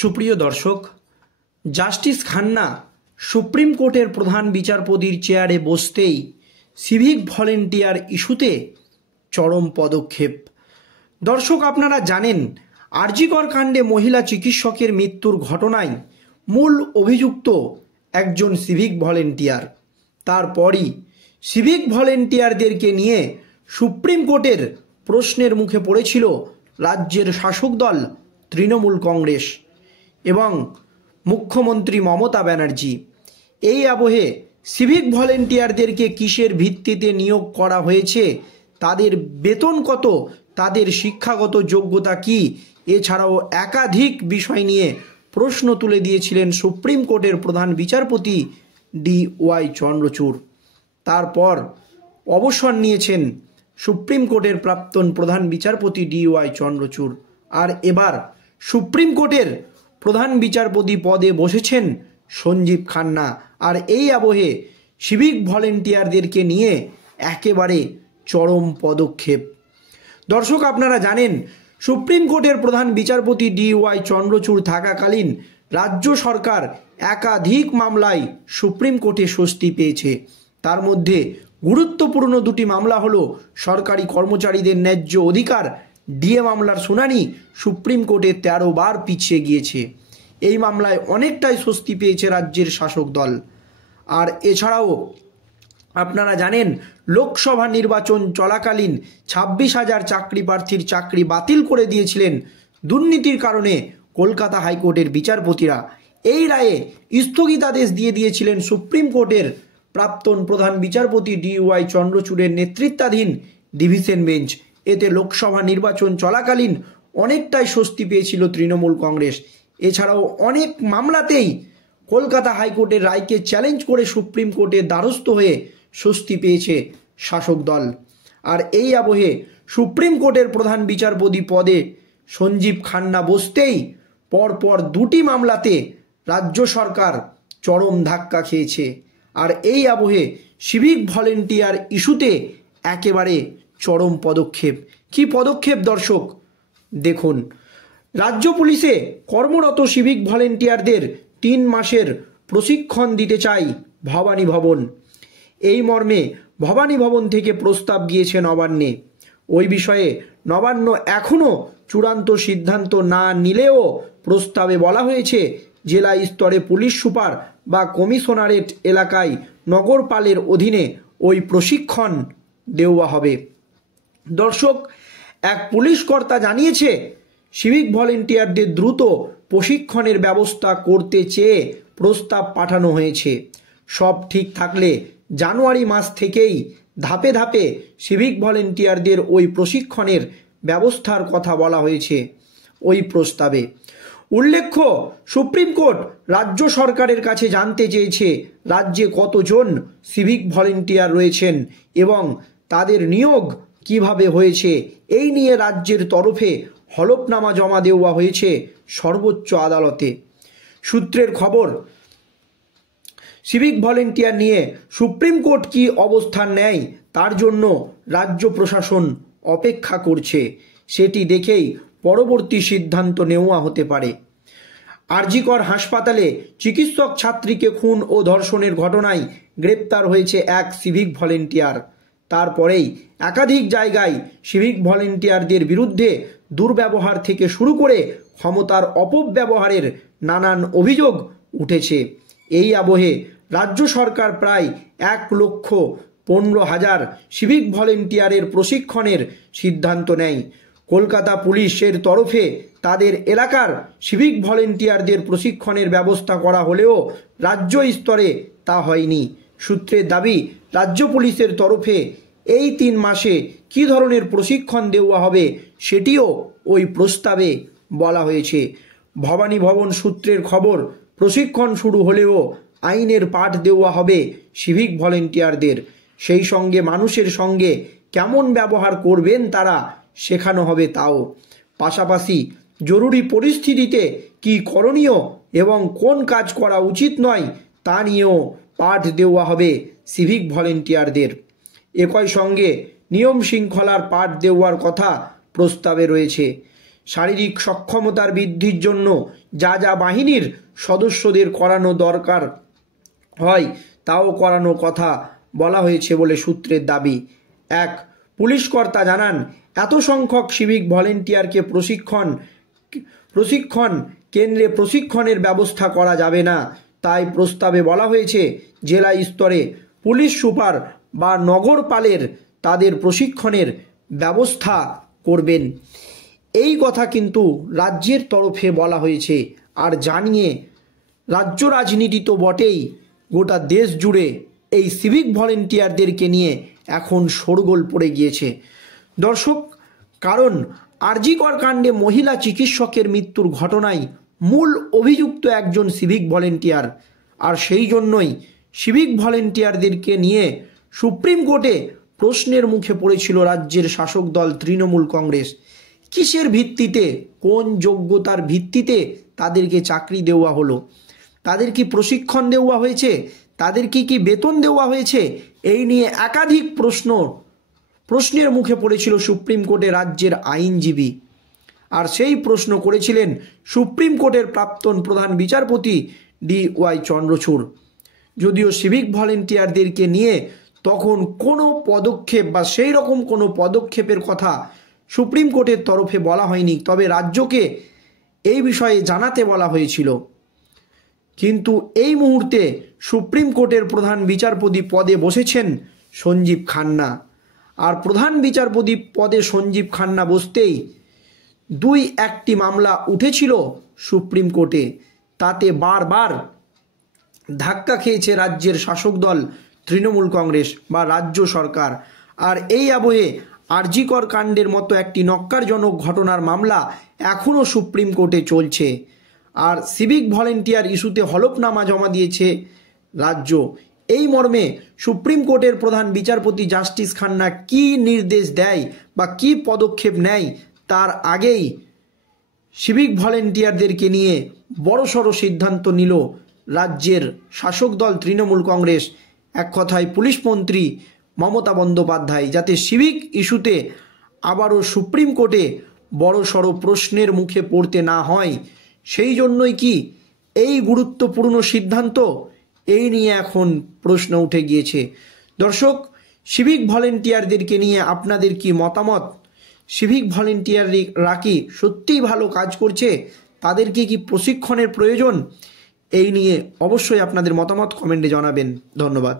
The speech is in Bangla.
সুপ্রিয় দর্শক, জাস্টিস খান্না সুপ্রিম কোর্টের প্রধান বিচারপতির চেয়ারে বসতেই সিভিক ভলেন্টিয়ার ইস্যুতে চরম পদক্ষেপ। দর্শক, আপনারা জানেন আর.জি. কর কাণ্ডে মহিলা চিকিৎসকের মৃত্যুর ঘটনায় মূল অভিযুক্ত একজন সিভিক ভলেন্টিয়ার। তারপরই সিভিক ভলেন্টিয়ারদেরকে নিয়ে সুপ্রিম কোর্টের প্রশ্নের মুখে পড়েছিল রাজ্যের শাসক দল তৃণমূল কংগ্রেস এবং মুখ্যমন্ত্রী মমতা ব্যানার্জি। এই আবহে সিভিক ভলেন্টিয়ারদেরকে কিসের ভিত্তিতে নিয়োগ করা হয়েছে, তাদের বেতন কত, তাদের শিক্ষাগত যোগ্যতা কি, এছাড়াও একাধিক বিষয় নিয়ে প্রশ্ন তুলে দিয়েছিলেন সুপ্রিম কোর্টের প্রধান বিচারপতি D.Y. চন্দ্রচূড়। তারপর অবসর নিয়েছেন সুপ্রিম কোর্টের প্রাক্তন প্রধান বিচারপতি D.Y. চন্দ্রচূড়। আর এবার সুপ্রিম কোর্টের প্রধান বিচারপতি পদে বসেছেন সঞ্জীব খান্না। আর এই আবহে সিভিক ভলেন্টিয়ারদেরকে নিয়ে একেবারে চরম পদক্ষেপ। দর্শক, আপনারা জানেন সুপ্রিম কোর্টের প্রধান বিচারপতি D.Y. চন্দ্রচূড় থাকাকালীন রাজ্য সরকার একাধিক মামলায় সুপ্রিম কোর্টে স্বস্তি পেয়েছে। তার মধ্যে গুরুত্বপূর্ণ দুটি মামলা হলো সরকারি কর্মচারীদের ন্যায্য অধিকার ডিএ মামলার শুনানি সুপ্রিম কোর্টে 13 বার পিছিয়ে গিয়েছে। এই মামলায় অনেকটাই স্বস্তি পেয়েছে রাজ্যের শাসক দল। আর এছাড়াও আপনারা জানেন লোকসভা নির্বাচন চলাকালীন 26,000 চাকরি প্রার্থীর চাকরি বাতিল করে দিয়েছিলেন দুর্নীতির কারণে কলকাতা হাইকোর্টের বিচারপতিরা। এই রায়ে স্থগিতাদেশ দিয়ে দিয়েছিলেন সুপ্রিম কোর্টের প্রাক্তন প্রধান বিচারপতি D.Y. চন্দ্রচূড়ের নেতৃত্বাধীন ডিভিশন বেঞ্চ। এতে লোকসভা নির্বাচন চলাকালীন অনেকটাই স্বস্তি পেয়েছিল তৃণমূল কংগ্রেস। এছাড়াও অনেক মামলাতেই কলকাতা হাইকোর্টের রায়কে চ্যালেঞ্জ করে সুপ্রিম কোর্টের দ্বারস্থ হয়ে স্বস্তি পেয়েছে শাসক দল। আর এই আবহে সুপ্রিম কোর্টের প্রধান বিচারপতি পদে সঞ্জীব খান্না বসতেই পরপর দুটি মামলাতে রাজ্য সরকার চরম ধাক্কা খেয়েছে। আর এই আবহে সিভিক ভলেন্টিয়ার ইস্যুতে একেবারে চরম পদক্ষেপ। কি পদক্ষেপ দর্শক দেখুন। রাজ্য পুলিশে কর্মরত সিভিক ভলেন্টিয়ারদের 3 মাসের প্রশিক্ষণ দিতে চাই ভবানী ভবন। এই মর্মে ভবানী ভবন থেকে প্রস্তাব গিয়েছে নবান্নে। ওই বিষয়ে নবান্ন এখনও চূড়ান্ত সিদ্ধান্ত না নিলেও প্রস্তাবে বলা হয়েছে জেলা স্তরে পুলিশ সুপার বা কমিশনারেট এলাকায় নগরপালের অধীনে ওই প্রশিক্ষণ দেওয়া হবে। দর্শক, এক পুলিশ কর্তা জানিয়েছে সিভিক ভলেন্টিয়ারদের দ্রুত প্রশিক্ষণের ব্যবস্থা করতে চেয়ে প্রস্তাব পাঠানো হয়েছে। সব ঠিক থাকলে জানুয়ারি মাস থেকেই ধাপে ধাপে সিভিক ভলেন্টিয়ারদের ওই প্রশিক্ষণের ব্যবস্থার কথা বলা হয়েছে ওই প্রস্তাবে। উল্লেখ্য, সুপ্রিম কোর্ট রাজ্য সরকারের কাছে জানতে চেয়েছে রাজ্যে কতজন সিভিক ভলেন্টিয়ার রয়েছেন এবং তাদের নিয়োগ কিভাবে হয়েছে। এই নিয়ে রাজ্যের তরফে হলফনামা জমা দেওয়া হয়েছে সর্বোচ্চ আদালতে। সূত্রের খবর, সিভিক ভলেন্টিয়ার নিয়ে সুপ্রিম কোর্ট কি অবস্থান নেয় তার জন্য রাজ্য প্রশাসন অপেক্ষা করছে। সেটি দেখেই পরবর্তী সিদ্ধান্ত নেওয়া হতে পারে। আর.জি. কর হাসপাতালে চিকিৎসক ছাত্রীকে খুন ও ধর্ষণের ঘটনায় গ্রেপ্তার হয়েছে এক সিভিক ভলেন্টিয়ার। তারপরেই একাধিক জায়গায় সিভিক ভলেন্টিয়ারদের বিরুদ্ধে দুর্ব্যবহার থেকে শুরু করে ক্ষমতার অপব্যবহারের নানান অভিযোগ উঠেছে। এই আবহে রাজ্য সরকার প্রায় 1,15,000 সিভিক ভলেন্টিয়ারের প্রশিক্ষণের সিদ্ধান্ত নেয়। কলকাতা পুলিশের তরফে তাদের এলাকার সিভিক ভলেন্টিয়ারদের প্রশিক্ষণের ব্যবস্থা করা হলেও রাজ্য স্তরে তা হয়নি। সূত্রের দাবি, রাজ্য পুলিশের তরফে এই 3 মাসে কী ধরনের প্রশিক্ষণ দেওয়া হবে সেটিও ওই প্রস্তাবে বলা হয়েছে। ভবানী ভবন সূত্রের খবর, প্রশিক্ষণ শুরু হলেও আইনের পাঠ দেওয়া হবে সিভিক ভলেন্টিয়ারদের। সেই সঙ্গে মানুষের সঙ্গে কেমন ব্যবহার করবেন তারা শেখানো হবে তাও। পাশাপাশি জরুরি পরিস্থিতিতে কি করণীয় এবং কোন কাজ করা উচিত নয় তা নিয়েও পাঠ দেওয়া হবে সিভিক ভলেন্টিয়ারদের। একই সঙ্গে নিয়ম শৃঙ্খলার পাঠ দেওয়ার কথা প্রস্তাবে রয়েছে। শারীরিক সক্ষমতার বৃদ্ধির জন্য যা যা বাহিনীর সদস্যদের করানো দরকার হয় তাও করানোর কথা বলা হয়েছে বলে সূত্রের দাবি। এক পুলিশ কর্তা জানান, এত সংখ্যক সিভিক ভলেন্টিয়ারকে প্রশিক্ষণ কেন্দ্রে প্রশিক্ষণের ব্যবস্থা করা যাবে না। তাই প্রস্তাবে বলা হয়েছে জেলা স্তরে পুলিশ সুপার বা নগরপালের তাদের প্রশিক্ষণের ব্যবস্থা করবেন। এই কথা কিন্তু রাজ্যের তরফে বলা হয়েছে। আর জানিয়ে রাজ্য রাজনীতি তো বটেই, গোটা দেশ জুড়ে এই সিভিক ভলেন্টিয়ারদেরকে নিয়ে এখন শোরগোল পড়ে গিয়েছে। দর্শক, কারণ আরজি কর কাণ্ডে মহিলা চিকিৎসকের মৃত্যুর ঘটনায় মূল অভিযুক্ত একজন সিভিক ভলেন্টিয়ার। আর সেই জন্যই সিভিক ভলেন্টিয়ারদেরকে নিয়ে সুপ্রিম কোর্টে প্রশ্নের মুখে পড়েছিল রাজ্যের শাসক দল তৃণমূল কংগ্রেস। কিসের ভিত্তিতে, কোন যোগ্যতার ভিত্তিতে তাদেরকে চাকরি দেওয়া হলো? তাদের কি প্রশিক্ষণ দেওয়া হয়েছে? তাদেরকে কি বেতন দেওয়া হয়েছে? এই নিয়ে একাধিক প্রশ্নের মুখে পড়েছিল সুপ্রিম কোর্টে রাজ্যের আইনজীবী। আর সেই প্রশ্ন করেছিলেন সুপ্রিম কোর্টের প্রাক্তন প্রধান বিচারপতি DY চন্দ্রচূড়। যদিও সিভিক ভলেন্টিয়ারদেরকে নিয়ে তখন কোনো পদক্ষেপ বা সেই রকম কোনো পদক্ষেপের কথা সুপ্রিম কোর্টের তরফে বলা হয়নি, তবে রাজ্যকে এই বিষয়ে জানাতে বলা হয়েছিল। কিন্তু এই মুহূর্তে সুপ্রিম কোর্টের প্রধান বিচারপতি পদে বসেছেন সঞ্জীব খান্না। আর প্রধান বিচারপতি পদে সঞ্জীব খান্না বসতেই 2-1টি মামলা উঠেছিল সুপ্রিম কোর্টে। তাতে বারবার ধাক্কা খেয়েছে রাজ্যের শাসক দল তৃণমূল কংগ্রেস বা রাজ্য সরকার। আর এই আবহে আরজি কর কাণ্ডের মতো একটি নক্কারজনক ঘটনার মামলা এখনও সুপ্রিম কোর্টে চলছে। আর সিভিক ভলেন্টিয়ার ইস্যুতে হলফনামা জমা দিয়েছে রাজ্য। এই মর্মে সুপ্রিম কোর্টের প্রধান বিচারপতি জাস্টিস খান্না কী নির্দেশ দেয় বা কী পদক্ষেপ নেয় তার আগেই সিভিক ভলেন্টিয়ারদেরকে নিয়ে বড়সড় সিদ্ধান্ত নিল রাজ্যের শাসক দল তৃণমূল কংগ্রেস, এক কথায় পুলিশ মন্ত্রী মমতা বন্দ্যোপাধ্যায়, যাতে সিভিক ইস্যুতে আবারও সুপ্রিম কোর্টে বড়সড় প্রশ্নের মুখে পড়তে না হয়। সেই জন্যই কি এই গুরুত্বপূর্ণ সিদ্ধান্ত, এই নিয়ে এখন প্রশ্ন উঠে গিয়েছে। দর্শক, সিভিক ভলেন্টিয়ারদেরকে নিয়ে আপনাদের কি মতামত? সিভিক ভলেন্টিয়াররা কি সত্যিই ভালো কাজ করছে? তাদেরকে কি প্রশিক্ষণের প্রয়োজন? এই নিয়ে অবশ্যই আপনাদের মতামত কমেন্টে জানাবেন। ধন্যবাদ।